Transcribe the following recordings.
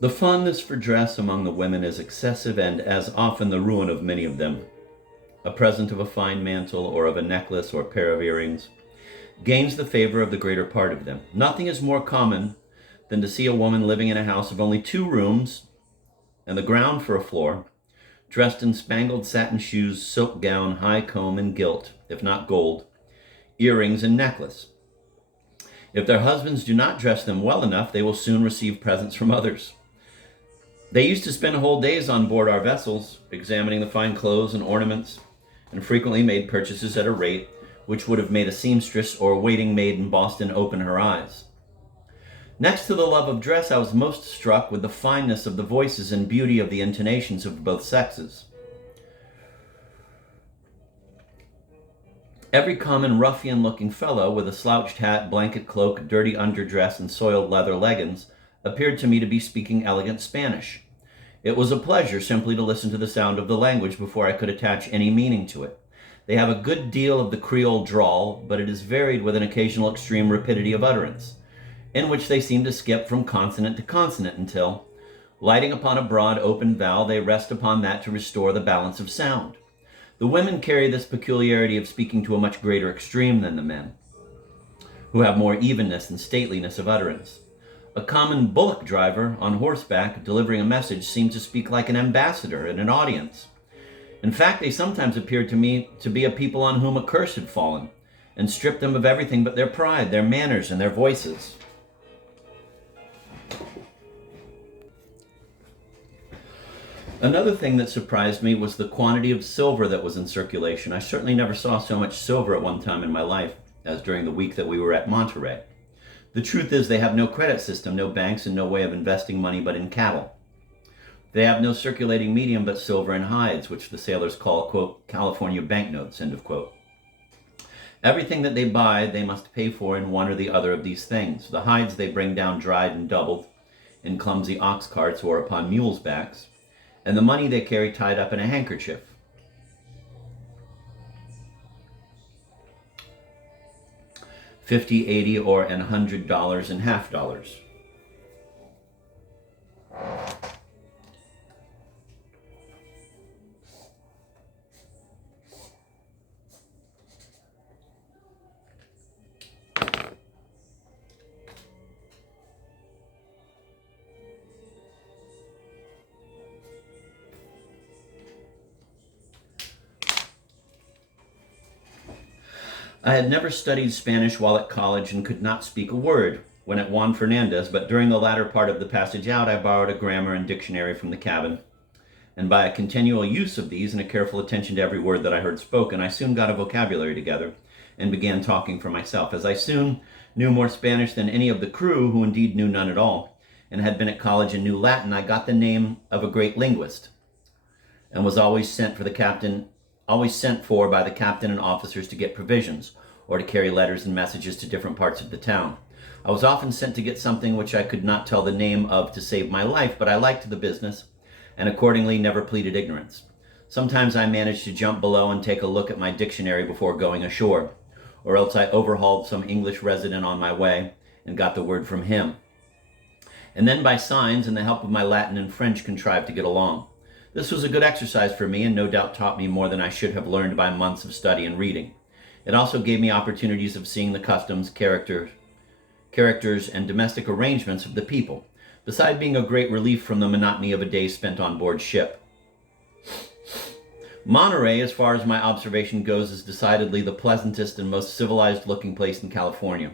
The fondness for dress among the women is excessive and as often the ruin of many of them. A present of a fine mantle or of a necklace or pair of earrings gains the favor of the greater part of them. Nothing is more common than to see a woman living in a house of only 2 rooms and the ground for a floor, dressed in spangled satin shoes, silk gown, high comb, and gilt, if not gold, earrings, and necklace. If their husbands do not dress them well enough, they will soon receive presents from others. They used to spend whole days on board our vessels, examining the fine clothes and ornaments, and frequently made purchases at a rate which would have made a seamstress or a waiting maid in Boston open her eyes. Next to the love of dress, I was most struck with the fineness of the voices and beauty of the intonations of both sexes. Every common ruffian-looking fellow with a slouched hat, blanket cloak, dirty underdress, and soiled leather leggings appeared to me to be speaking elegant Spanish. It was a pleasure simply to listen to the sound of the language before I could attach any meaning to it. They have a good deal of the Creole drawl, but it is varied with an occasional extreme rapidity of utterance, in which they seem to skip from consonant to consonant until, lighting upon a broad open vowel, they rest upon that to restore the balance of sound. The women carry this peculiarity of speaking to a much greater extreme than the men, who have more evenness and stateliness of utterance. A common bullock driver on horseback delivering a message seemed to speak like an ambassador in an audience. In fact, they sometimes appeared to me to be a people on whom a curse had fallen and stripped them of everything but their pride, their manners, and their voices. Another thing that surprised me was the quantity of silver that was in circulation. I certainly never saw so much silver at one time in my life as during the week that we were at Monterey. The truth is they have no credit system, no banks, and no way of investing money but in cattle. They have no circulating medium but silver and hides, which the sailors call, quote, California banknotes, end of quote. Everything that they buy, they must pay for in one or the other of these things. The hides they bring down dried and doubled in clumsy ox carts or upon mules' backs, and the money they carry tied up in a handkerchief. $50, $80, or $100 and half dollars. I had never studied Spanish while at college and could not speak a word when at Juan Fernandez, but during the latter part of the passage out, I borrowed a grammar and dictionary from the cabin. And by a continual use of these and a careful attention to every word that I heard spoken, I soon got a vocabulary together and began talking for myself. As I soon knew more Spanish than any of the crew, who indeed knew none at all, and had been at college and knew Latin, I got the name of a great linguist and was always sent for by the captain and officers to get provisions or to carry letters and messages to different parts of the town. I was often sent to get something which I could not tell the name of to save my life, but I liked the business and accordingly never pleaded ignorance. Sometimes I managed to jump below and take a look at my dictionary before going ashore, or else I overhauled some English resident on my way and got the word from him. And then by signs and the help of my Latin and French contrived to get along. This was a good exercise for me and no doubt taught me more than I should have learned by months of study and reading. It also gave me opportunities of seeing the customs, characters, and domestic arrangements of the people, beside being a great relief from the monotony of a day spent on board ship. Monterey, as far as my observation goes, is decidedly the pleasantest and most civilized-looking place in California.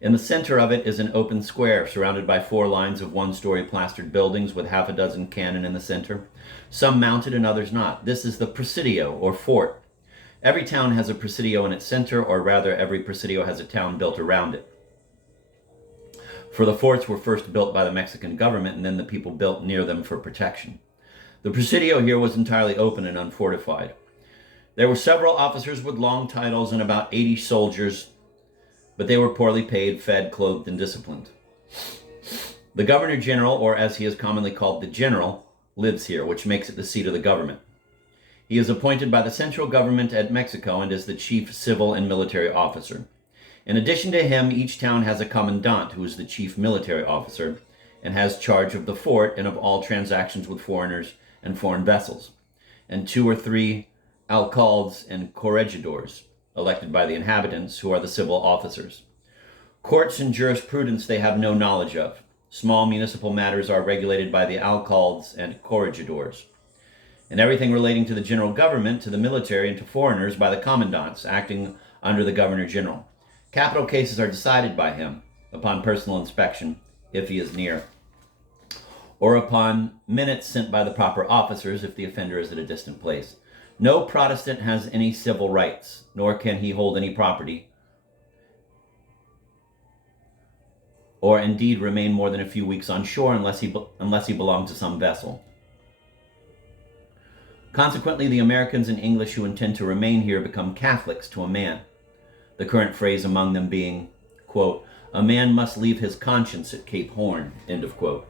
In the center of it is an open square surrounded by 4 lines of one-story plastered buildings with half a dozen cannon in the center, some mounted and others not. This is the Presidio, or fort. Every town has a Presidio in its center, or rather every Presidio has a town built around it. For the forts were first built by the Mexican government and then the people built near them for protection. The Presidio here was entirely open and unfortified. There were several officers with long titles and about 80 soldiers, but they were poorly paid, fed, clothed, and disciplined. The Governor General, or as he is commonly called, the General, lives here, which makes it the seat of the government. He is appointed by the central government at Mexico and is the chief civil and military officer. In addition to him, each town has a commandant, who is the chief military officer, and has charge of the fort and of all transactions with foreigners and foreign vessels, and 2 or 3 alcaldes and corregidors, elected by the inhabitants, who are the civil officers. Courts and jurisprudence they have no knowledge of. Small municipal matters are regulated by the alcaldes and corregidors, and everything relating to the general government, to the military, and to foreigners by the commandants, acting under the governor general. Capital cases are decided by him, upon personal inspection, if he is near, or upon minutes sent by the proper officers, if the offender is at a distant place. No Protestant has any civil rights, nor can he hold any property, or indeed remain more than a few weeks on shore unless he belongs to some vessel. Consequently, the Americans and English who intend to remain here become Catholics to a man, the current phrase among them being, quote, "A man must leave his conscience at Cape Horn," end of quote.